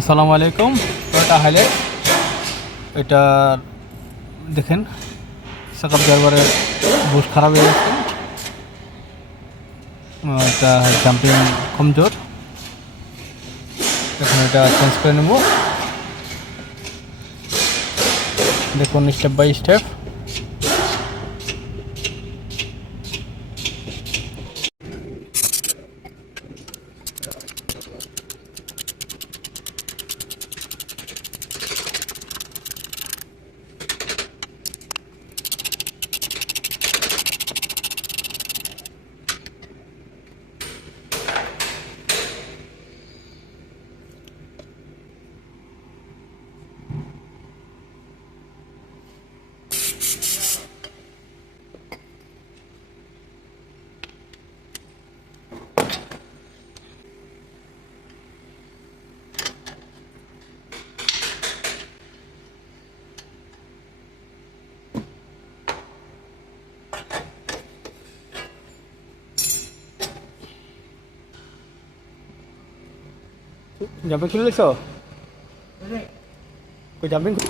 আসসালামু আলাইকুম। Toyota Hilux, এটা দেখেন সাকাপ ড্রাইভারের বুশ খারাপ হয়ে গেছে। এটা জাম্পিং কমজোর, এখন এটা চেঞ্জ করে নেব। দেখুন স্টেপ বাই স্টেপ। জাম্পিং খুলে নিছ? কই জাম্পিং খুলে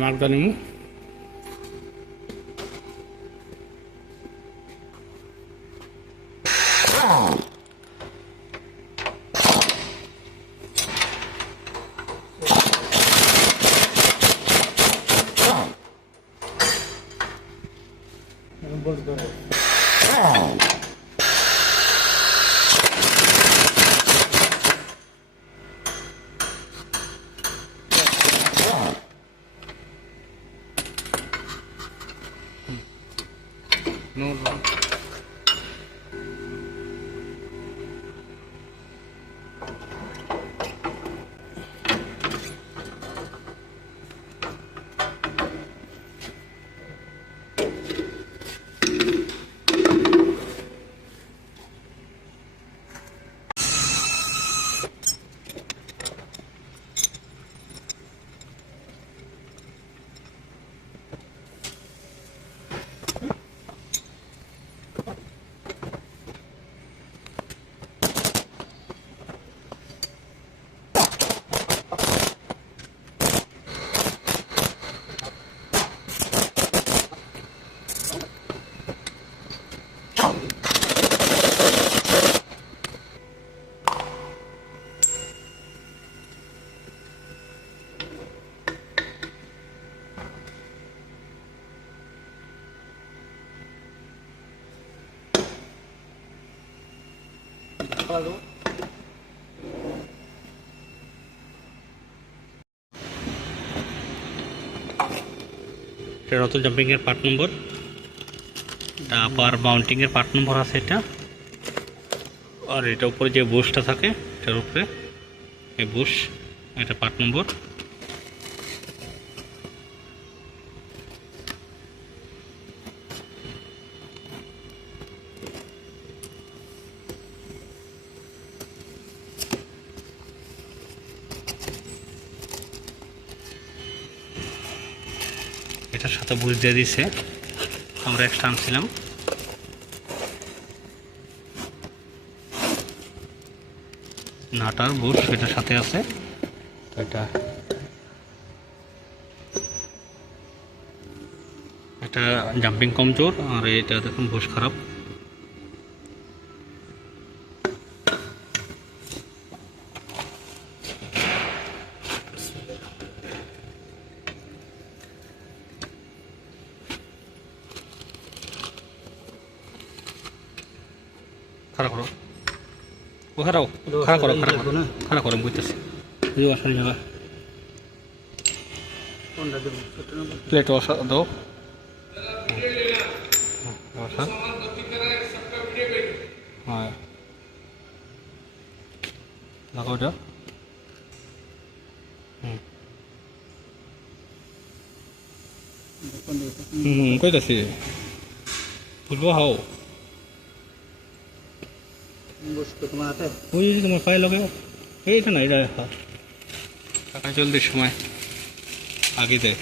মার্ক নিমু। No, no. Halo. এটা নতুন জাম্পিং এর পার্ট নম্বর, আবার মাউন্টিং এর পার্ট নম্বর আছে এটা। আর এটা উপরে যে বুশটা থাকে এটার উপরে এই বুশ, এটা পার্ট নম্বর। এটার সাথে বুশ দিয়ে দিছে, আমরা এক্সট্রা আনছিলাম। নাটার বুশ এটার সাথে আছে। এটা জাম্পিং কমজোর, আর এটা দেখুন বুশ খারাপ। খারাপ করো, ও খারাপ, খারাপ করো, খারাপ করো, খারাপ করো, বুঝতেছি। আসলে যাবা প্লেট দাও। দেখো এটা কইতাছি ফুলবো হাও ওই তোমার পায়ে লগে এইটা না এটা টাকা জলদির সময় আগে দেয়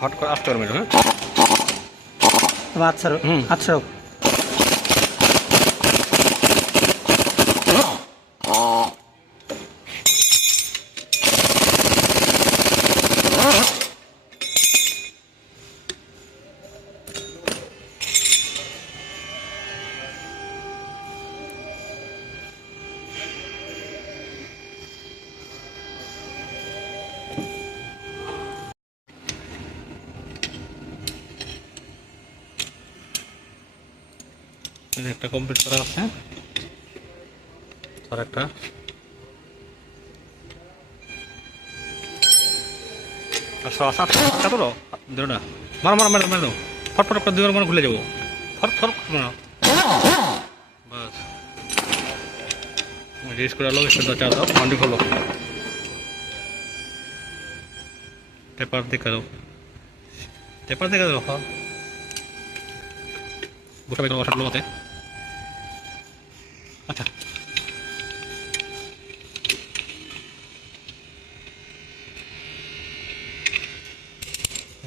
হট করে আসতে পারবে হ্যাঁ আচ্ছা আচ্ছা একটা কমপ্লিট করা আছে আর একটা মার মার মার মার দাও ফটফট করে দুবার মানে খুলে যাবো ফট ফট মারো বাস রেস করে আলো সেটা চা দাও মান্ডি খোলো পেপার দেখা দাও হ্যাঁ গোটা বেকার বসালো মতে আচ্ছা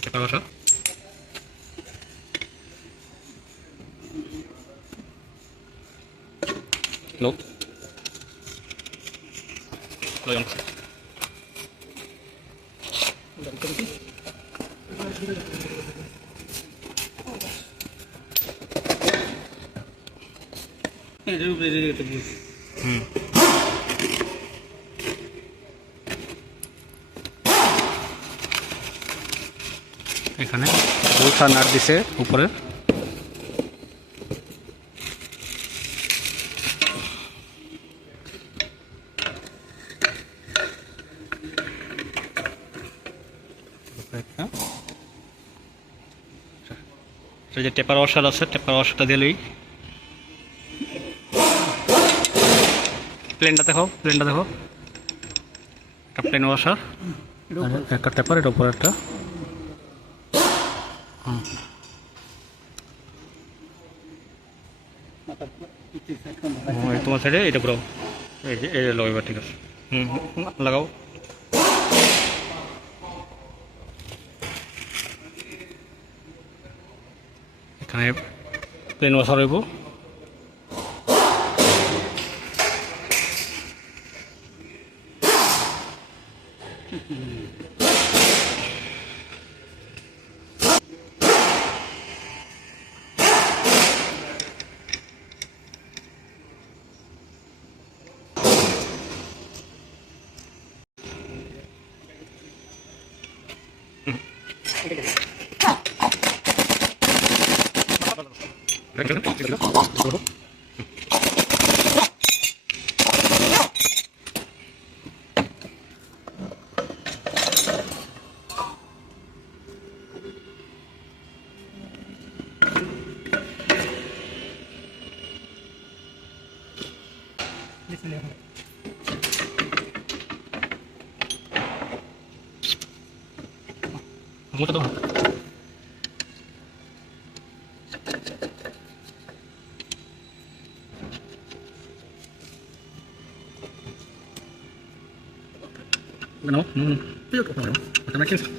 পেপার বসা লোক লোক এখানে দুটা নাট দিছে উপরে যে টেপার ওয়াশার আছে টেপার ওয়াশারটা দিলেই প্লেনটা দেখো একটা প্লেন ওয়াশার একটা টেপার এর উপর একটা তোমার সাইডে এটা পুরো এই লাগাইবা ঠিক আছে লাগাও এখানে প্লেন ওয়াশার হইব মোটা তো no, yo creo que no, porque me quieres.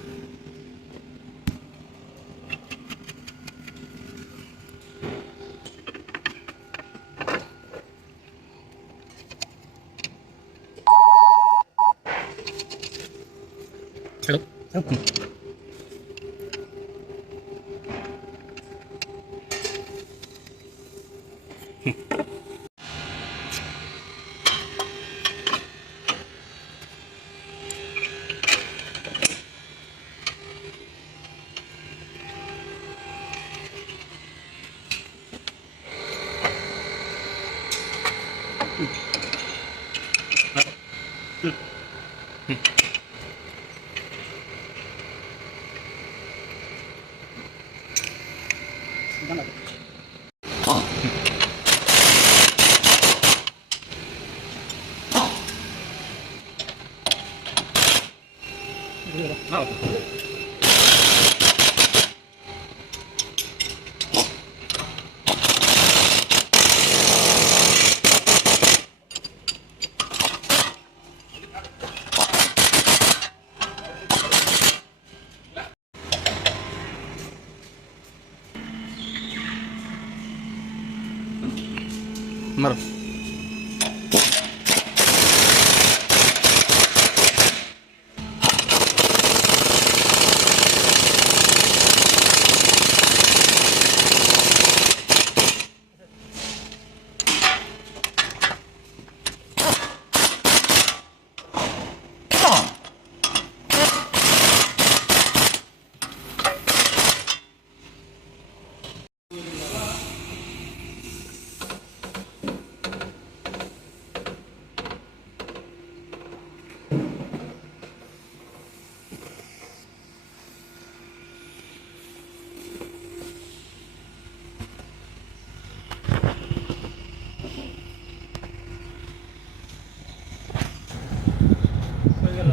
মারো।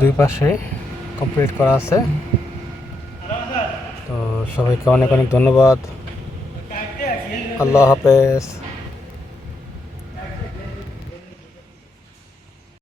দুই পাশে কমপ্লিট করা আছে। তো সবাইকে অনেক অনেক ধন্যবাদ। আল্লাহ হাফেজ।